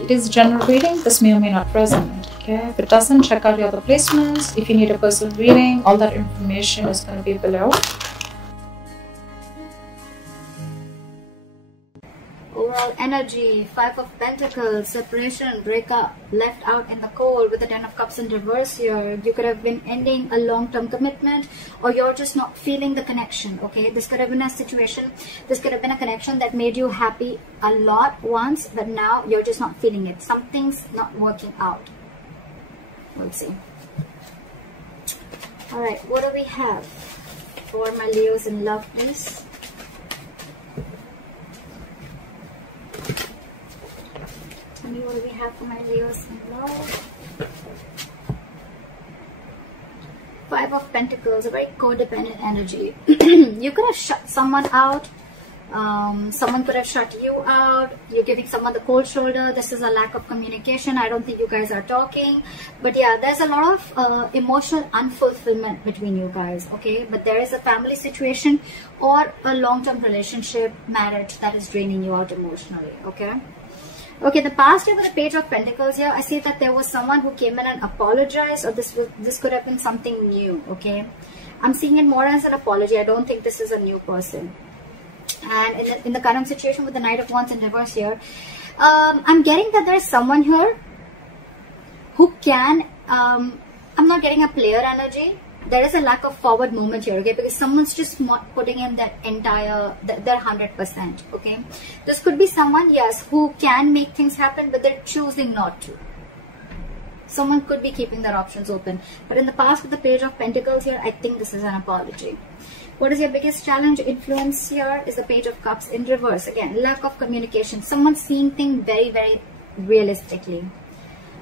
it is general reading. This may or may not resonate. Okay, if it doesn't, check out your other placements. If you need a personal reading, all that information is going to be below. Overall energy, 5 of Pentacles, separation, breakup, left out in the cold with the 10 of Cups in reverse here. You could have been ending a long-term commitment, or you're just not feeling the connection, okay? This could have been a situation, this could have been a connection that made you happy a lot once, but now you're just not feeling it. Something's not working out. We'll see. Alright, what do we have for my Leos in love, please? Tell me, what do we have for my Leos in love? 5 of Pentacles, a very codependent energy. You could have shut someone out. Someone could have shut you out. You're giving someone the cold shoulder. This is a lack of communication. I don't think you guys are talking. But yeah, there's a lot of emotional unfulfillment between you guys, okay? But there is a family situation or a long-term relationship, marriage that is draining you out emotionally, okay? Okay, the past year with the Page of Pentacles here, I see that there was someone who came in and apologized, or this could have been something new, okay? I'm seeing it more as an apology. I don't think this is a new person. And in the current situation with the Knight of Wands in reverse here, I'm getting that there's someone here who can, I'm not getting a player energy. There is a lack of forward movement here, okay, because someone's just not putting in that entire, their 100%, okay. This could be someone, yes, who can make things happen, but they're choosing not to. Someone could be keeping their options open. But in the past with the Page of Pentacles here, I think this is an apology. What is your biggest challenge? Influence here is the Page of Cups in reverse. Again, lack of communication. Someone seeing things very, very realistically.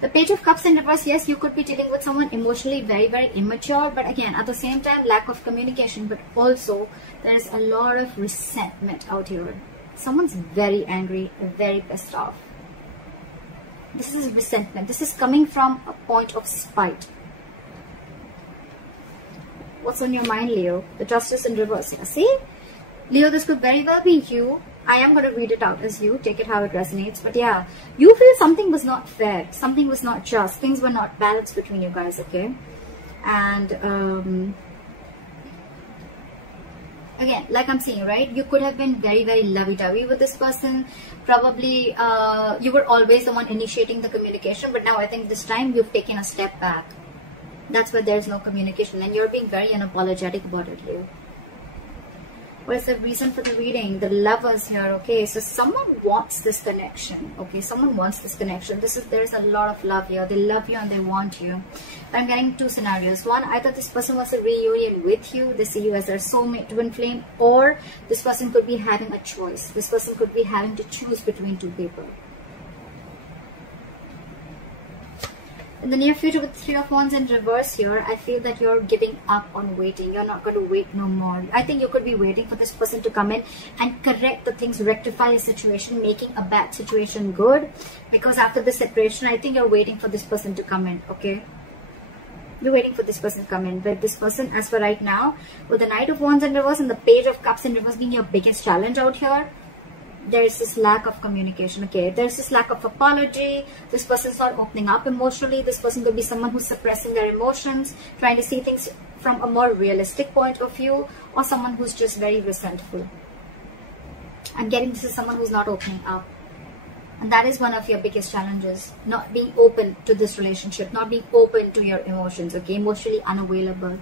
The Page of Cups in reverse, yes, you could be dealing with someone emotionally very, very immature. But again, at the same time, lack of communication. But also, there's a lot of resentment out here. Someone's very angry, very pissed off. This is resentment. This is coming from a point of spite. What's on your mind, Leo? The Justice in reverse here. See? Leo, this could very well be you. I am going to read it out as you. Take it how it resonates. But yeah, you feel something was not fair. Something was not just. Things were not balanced between you guys, okay? And again, like I'm saying, right? You could have been very, very lovey-dovey with this person. Probably you were always the one initiating the communication. But now I think this time you've taken a step back. That's where there's no communication. And you're being very unapologetic about it, Leo. What is the reason for the reading? The Lovers here, okay? So someone wants this connection, okay? Someone wants this connection. There's a lot of love here. They love you and they want you. But I'm getting two scenarios. One, either this person wants a reunion with you. They see you as their soulmate, twin flame. Or this person could be having a choice. This person could be having to choose between two people. In the near future with 3 of Wands in reverse here, I feel that you're giving up on waiting. You're not going to wait no more. I think you could be waiting for this person to come in and correct the things, rectify a situation, making a bad situation good. Because after the separation, I think you're waiting for this person to come in, okay? You're waiting for this person to come in. But this person, as for right now, with the Knight of Wands in reverse and the Page of Cups in reverse being your biggest challenge out here, there's this lack of communication, okay? There's this lack of apology. This person's not opening up emotionally. This person could be someone who's suppressing their emotions, trying to see things from a more realistic point of view, or someone who's just very resentful. I'm getting this is someone who's not opening up. And that is one of your biggest challenges. Not being open to this relationship, not being open to your emotions, okay? Emotionally unavailable.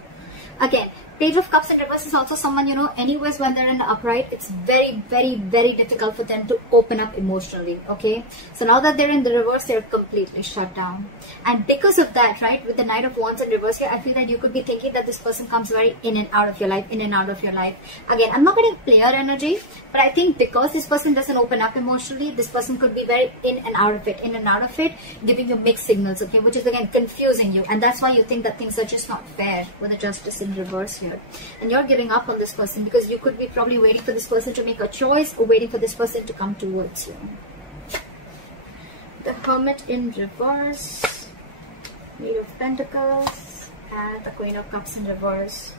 Again, Page of Cups in reverse is also someone, you know, anyways when they're in the upright, it's very, very, very difficult for them to open up emotionally, okay? So now that they're in the reverse, they're completely shut down. And because of that, right, with the Knight of Wands in reverse here, I feel that you could be thinking that this person comes very in and out of your life, in and out of your life. Again, I'm not getting player energy, but I think because this person doesn't open up emotionally, this person could be very in and out of it, giving you mixed signals, okay, which is again confusing you. And that's why you think that things are just not fair with the Justice in reverse here. And you're giving up on this person because you could be probably waiting for this person to make a choice or waiting for this person to come towards you. The Hermit in reverse, Eight of Pentacles, and the Queen of Cups in reverse.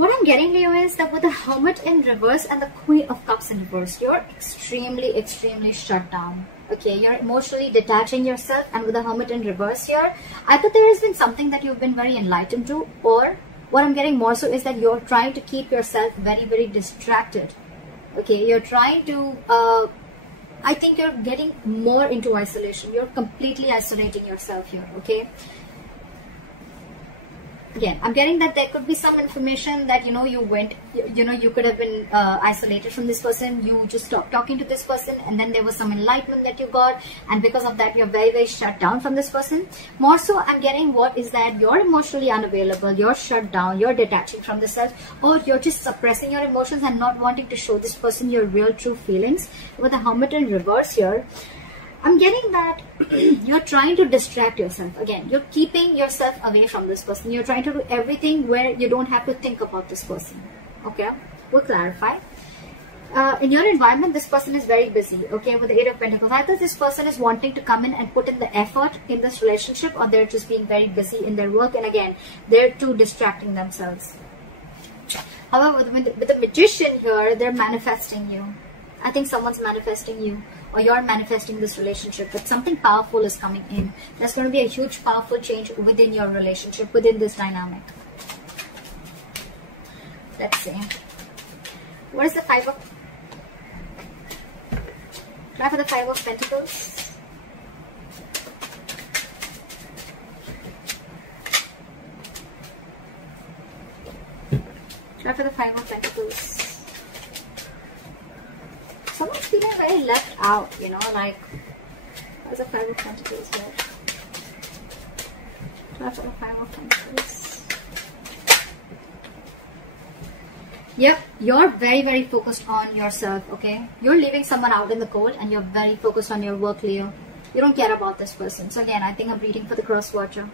What I'm getting Leo is that with the Hermit in reverse and the Queen of Cups in reverse, you're extremely shut down. Okay, you're emotionally detaching yourself, and with the Hermit in reverse here, either there has been something that you've been very enlightened to, or what I'm getting more so is that you're trying to keep yourself very distracted. Okay, you're trying to, I think you're getting more into isolation. You're completely isolating yourself here, okay? Again, I'm getting that there could be some information that, you know, you could have been isolated from this person. You just stopped talking to this person, and then there was some enlightenment that you got, and because of that, you're very shut down from this person. More so, I'm getting what is that you're emotionally unavailable, you're shut down, you're detaching from the self, or you're just suppressing your emotions and not wanting to show this person your real true feelings. With the Hermit in reverse here, I'm getting that you're trying to distract yourself. Again, you're keeping yourself away from this person. You're trying to do everything where you don't have to think about this person. Okay, we'll clarify. In your environment, this person is very busy. Okay, with the Eight of Pentacles, either this person is wanting to come in and put in the effort in this relationship, or they're just being very busy in their work, and again, they're too distracting themselves. However, with the Magician here, they're manifesting you. I think someone's manifesting you, or you're manifesting this relationship, but something powerful is coming in. There's going to be a huge powerful change within your relationship, within this dynamic. Let's see. What is the Try for the Five of Pentacles. Try for the Five of Pentacles. Someone's feeling very left out, you know, like, there's a Five of Pentacles here. Try for the Five of Pentacles. Yep, you're very focused on yourself, okay? You're leaving someone out in the cold, and you're very focused on your work, Leo. You don't care about this person. So again, I think I'm reading for the cross watcher.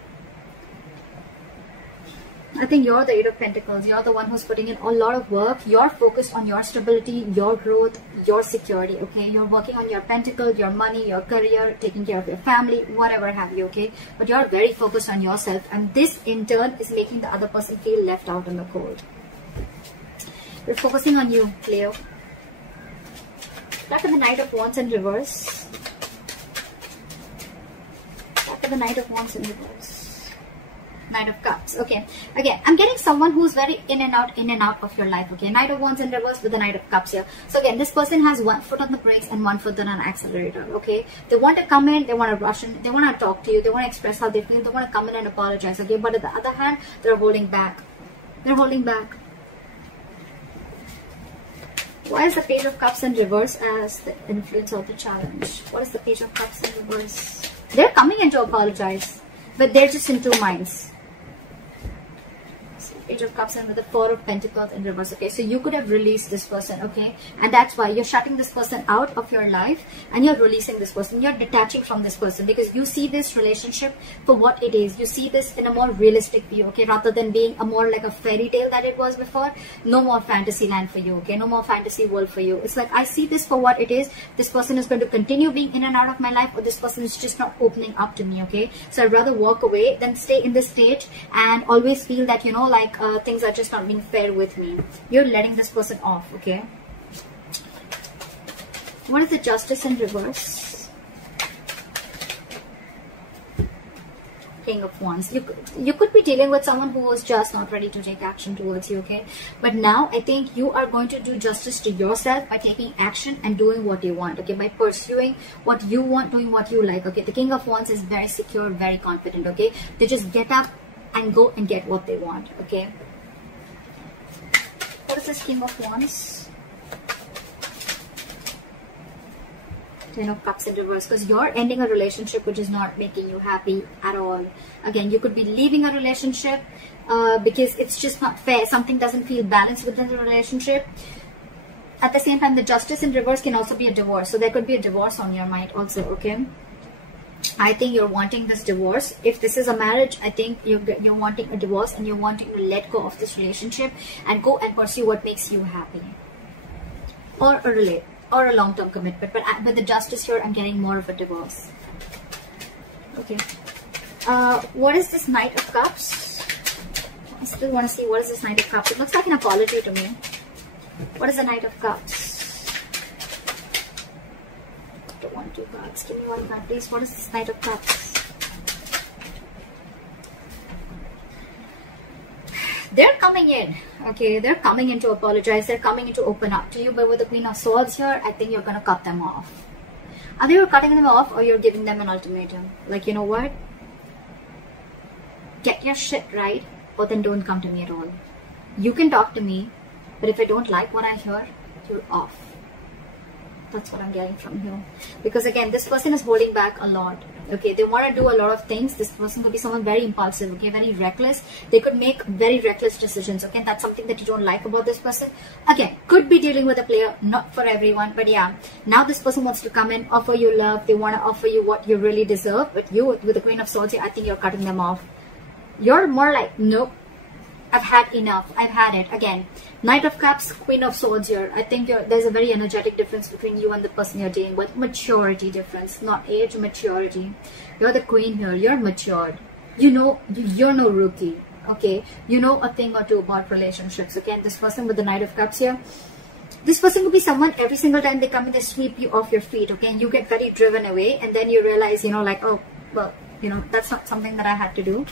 I think you're the Eight of Pentacles. You're the one who's putting in a lot of work. You're focused on your stability, your growth, your security, okay? You're working on your pentacle, your money, your career, taking care of your family, whatever have you, okay? But you're very focused on yourself, and this in turn is making the other person feel left out in the cold. We're focusing on you, Leo. Back to the Knight of Wands in reverse. Back to the Knight of Wands in reverse. Knight of Cups. Okay, again, I'm getting someone who's very in and out of your life. Okay, Knight of Wands in reverse with the Knight of Cups here. So again, this person has one foot on the brakes and one foot on an accelerator. Okay, they want to come in, they want to rush in, they want to talk to you, they want to express how they feel, they want to come in and apologize. Okay, but on the other hand, they're holding back. They're holding back. Why is the Page of Cups in reverse as the influence of the challenge? What is the Page of Cups in reverse? They're coming in to apologize, but they're just in two minds. Page of Cups and with the Four of Pentacles in reverse. Okay, so you could have released this person, okay, and that's why you're shutting this person out of your life, and you're releasing this person. You're detaching from this person because you see this relationship for what it is. You see this in a more realistic view, okay, rather than being a more like a fairy tale that it was before. No more fantasy land for you, okay, no more fantasy world for you. It's like, I see this for what it is. This person is going to continue being in and out of my life, or this person is just not opening up to me, okay? So I'd rather walk away than stay in this state and always feel that, you know, like things are just not being fair with me. You're letting this person off, okay? What is the Justice in reverse? King of Wands. You could be dealing with someone who was just not ready to take action towards you, okay? But now I think you are going to do justice to yourself by taking action and doing what you want, okay? By pursuing what you want, doing what you like, okay? The King of Wands is very secure, very confident, okay? They just get up and go and get what they want, okay? What is this King of Wands? Ten of Cups in reverse, because you're ending a relationship which is not making you happy at all. Again, you could be leaving a relationship because it's just not fair. Something doesn't feel balanced within the relationship. At the same time, the Justice in reverse can also be a divorce. So there could be a divorce on your mind also, okay? I think you're wanting this divorce. If this is a marriage, I think you're wanting a divorce, and you're wanting to let go of this relationship and go and pursue what makes you happy, or a long-term commitment. But with the Justice here, I'm getting more of a divorce. Okay. What is this Knight of Cups? I still want to see what is this Knight of Cups. It looks like an apology to me. What is the Knight of Cups? The 1, 2 cards. Give me one card, please. What is this Knight of Cups? They're coming in, okay? They're coming in to apologize. They're coming in to open up to you. But with the Queen of Swords here, I think you're going to cut them off. Either you're cutting them off or you're giving them an ultimatum. Like, you know what? Get your shit right, or then don't come to me at all. You can talk to me, but if I don't like what I hear, you're off. That's what I'm getting from here. Because again, this person is holding back a lot. Okay, they want to do a lot of things. This person could be someone very impulsive, okay, very reckless. They could make very reckless decisions, okay? That's something that you don't like about this person. Again, could be dealing with a player, not for everyone, but yeah. Now this person wants to come in, offer you love. They want to offer you what you really deserve. But you, with the Queen of Swords here, I think you're cutting them off. You're more like, nope, I've had enough. I've had it. Again, Knight of Cups, Queen of Swords here. I think there's a very energetic difference between you and the person you're dealing with. Maturity difference, not age, maturity. You're the queen here. You're matured. You know, you're no rookie. Okay, you know a thing or two about relationships. Okay, and this person with the Knight of Cups here, this person could be someone every single time they come in, they sweep you off your feet. Okay, and you get very driven away, and then you realize, you know, like, oh, well, you know, that's not something that I had to do.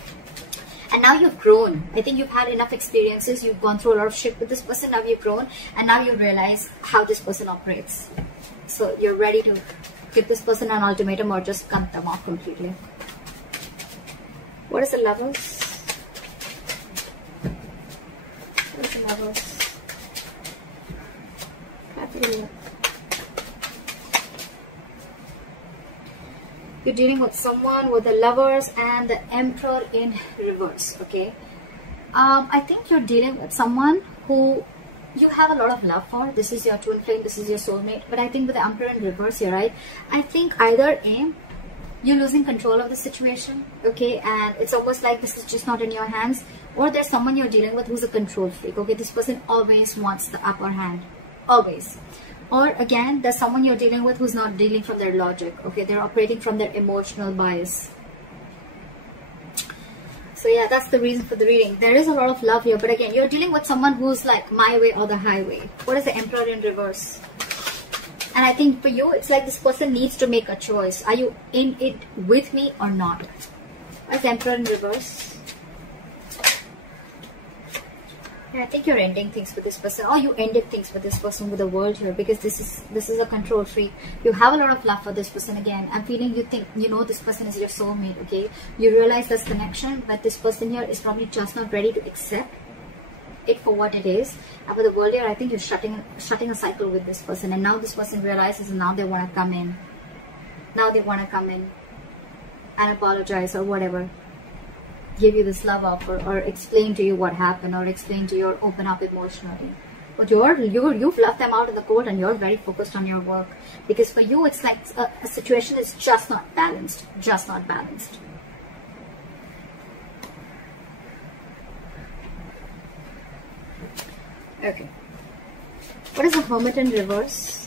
And now you've grown. I think you've had enough experiences. You've gone through a lot of shit with this person. Now you've grown. And now you realize how this person operates. So you're ready to give this person an ultimatum or just cut them off completely. What is the Lovers? What is the Lovers? You're dealing with someone with the Lovers and the Emperor in reverse, okay? I think you're dealing with someone who you have a lot of love for. This is your twin flame, this is your soulmate. But I think with the Emperor in reverse here, right? I think either A, you're losing control of the situation, okay? And it's almost like this is just not in your hands. Or there's someone you're dealing with who's a control freak, okay? This person always wants the upper hand, always. Or again, there's someone you're dealing with who's not dealing from their logic, okay? They're operating from their emotional bias. So yeah, that's the reason for the reading. There is a lot of love here, but again, you're dealing with someone who's like my way or the highway. What is the Emperor in reverse? And I think for you, it's like this person needs to make a choice. Are you in it with me or not? What is the Emperor in reverse? Yeah, I think you're ending things with this person, or you ended things with this person with the World here, because this is a control freak. You have a lot of love for this person. Again, I'm feeling you think, you know, this person is your soulmate, okay? You realize there's connection, but this person here is probably just not ready to accept it for what it is. And with the World here, I think you're shutting a cycle with this person, and now this person realizes, and now they want to come in. Now they want to come in and apologize or whatever. Give you this love offer or explain to you what happened or explain to you or open up emotionally. But you've left them out in the cold and you're very focused on your work. Because for you, it's like a situation is just not balanced. Just not balanced. Okay. What is the Hermit in reverse?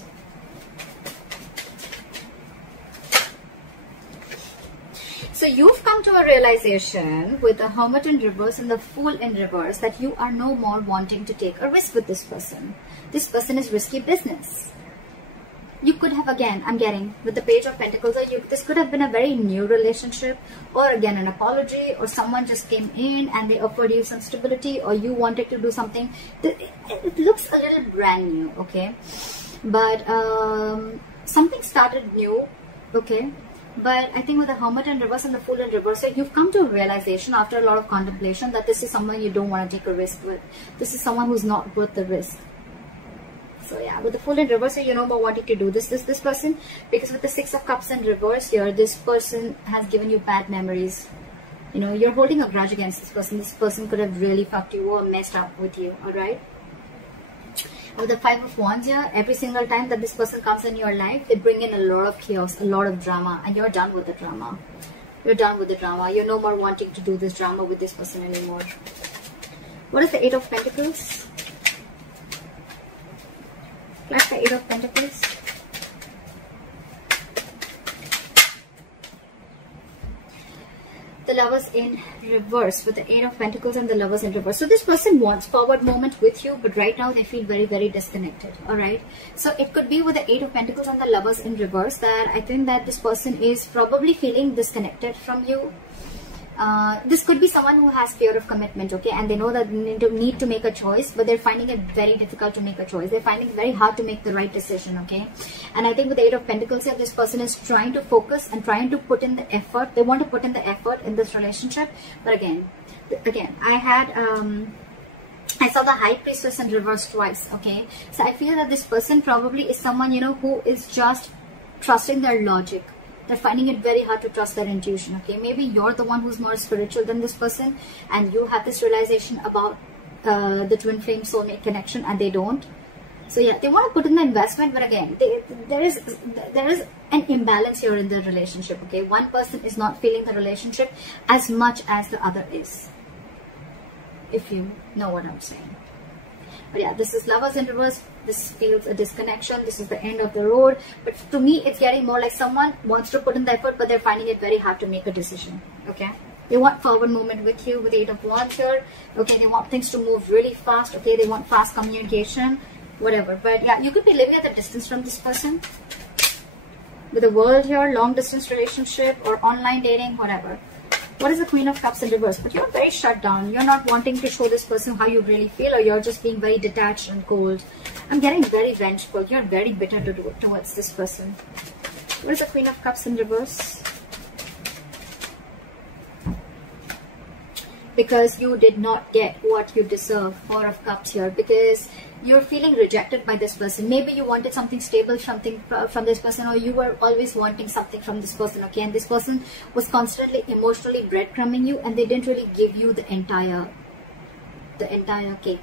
So you've come to a realization with the Hermit in reverse and the Fool in reverse that you are no more wanting to take a risk with this person. This person is risky business. You could have, again, I'm getting with the Page of Pentacles, this could have been a very new relationship, or again an apology, or someone just came in and they offered you some stability, or you wanted to do something. It looks a little brand new, okay? But something started new, okay? But I think with the Hermit in reverse and the Fool in reverse, you've come to a realization after a lot of contemplation that this is someone you don't want to take a risk with. This is someone who's not worth the risk. So yeah, with the Fool in reverse, you know about wanting to do this person, because with the Six of Cups in reverse here, this person has given you bad memories. You know, you're holding a grudge against this person. This person could have really fucked you or messed up with you, alright? With the Five of Wands here, every single time that this person comes in your life, they bring in a lot of chaos, a lot of drama, and you're done with the drama. You're done with the drama. You're no more wanting to do this drama with this person anymore. What is the Eight of Pentacles? Flash the Eight of Pentacles. the Lovers in reverse, with the Eight of Pentacles and the Lovers in reverse. So this person wants forward movement with you, but right now they feel very, very disconnected. All right. So it could be with the Eight of Pentacles and the Lovers in reverse that I think that this person is probably feeling disconnected from you. This could be someone who has fear of commitment, okay, and they know that they need to make a choice, but they're finding it very difficult to make a choice. They're finding it very hard to make the right decision, okay. And I think with the Eight of Pentacles here, this person is trying to focus and trying to put in the effort. They want to put in the effort in this relationship, but again, I saw the High Priestess in reverse twice, okay. So I feel that this person probably is someone, you know, who is just trusting their logic. They're finding it very hard to trust their intuition, okay. Maybe you're the one who's more spiritual than this person, and you have this realization about the twin flame soulmate connection, and they don't. So yeah, they want to put in the investment, but again, there is an imbalance here in the relationship, okay. One person is not feeling the relationship as much as the other is, if you know what I'm saying. But yeah, this is Lovers in reverse. This feels a disconnection. This is the end of the road. But to me, it's getting more like someone wants to put in the effort, but they're finding it very hard to make a decision. Okay. They want forward movement with you with the Eight of Wands here. Okay. They want things to move really fast. Okay. They want fast communication, whatever. But yeah, you could be living at a distance from this person. With the World here, long distance relationship or online dating, whatever. What is the Queen of Cups in reverse? But you're very shut down. You're not wanting to show this person how you really feel, or you're just being very detached and cold. I'm getting very vengeful. You're very bitter towards this person. What is the Queen of Cups in reverse? Because you did not get what you deserve. Four of Cups here. Because you're feeling rejected by this person. Maybe you wanted something stable, something from this person, or you were always wanting something from this person, okay. And this person was constantly emotionally breadcrumbing you, and they didn't really give you the entire cake.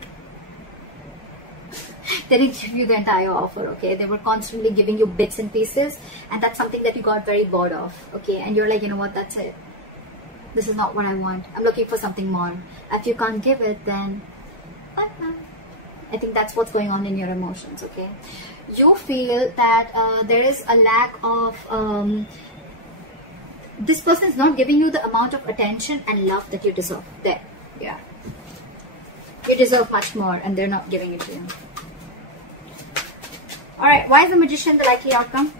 They didn't give you the entire offer, okay. They were constantly giving you bits and pieces, and that's something that you got very bored of, okay. And you're like, you know what, that's it. This is not what I want. I'm looking for something more. If you can't give it, then I think that's what's going on in your emotions, okay. You feel that there is a lack of this person is not giving you the amount of attention and love that you deserve. There, yeah, you deserve much more, and they're not giving it to you. All right, why is the Magician the likely outcome?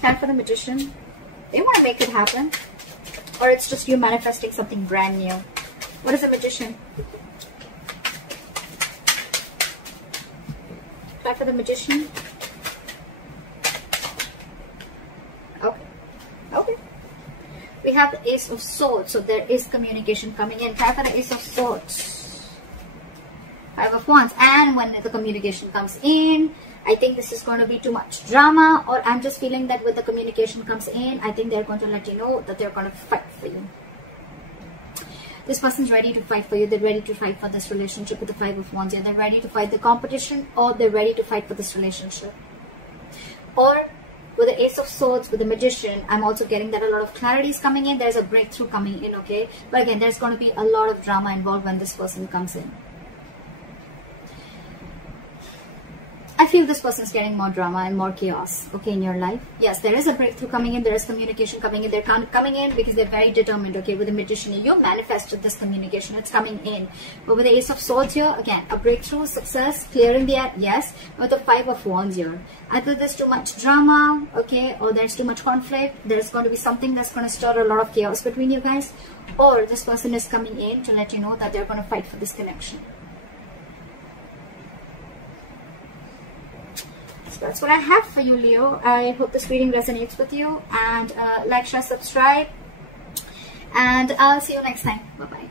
Time for the Magician. They want to make it happen, or it's just you manifesting something brand new. What is the Magician? Try for the Magician. Okay. We have the Ace of Swords, so there is communication coming in. Try for the Ace of Swords. Five of Wands. And when the communication comes in, I think this is going to be too much drama, or I'm just feeling that when the communication comes in, I think they're going to let you know that they're going to fight for you. This person's ready to fight for you. They're ready to fight for this relationship with the Five of Wands. Yeah, they're ready to fight the competition, or they're ready to fight for this relationship. Or with the Ace of Swords, with the Magician, I'm also getting that a lot of clarity is coming in. There's a breakthrough coming in, okay? But again, there's going to be a lot of drama involved when this person comes in. I feel this person is getting more drama and more chaos, okay, in your life. Yes, there is a breakthrough coming in. There is communication coming in. They're coming in because they're very determined, okay. With the Magician, you manifested this communication. It's coming in. But with the Ace of Swords here, again, a breakthrough, success, clearing the air, yes. With the Five of Wands here, either there's too much drama, okay, or there's too much conflict. There's going to be something that's going to stir a lot of chaos between you guys. Or this person is coming in to let you know that they're going to fight for this connection. That's what I have for you, Leo. I hope this reading resonates with you, and like, share, subscribe, and I'll see you next time. Bye bye.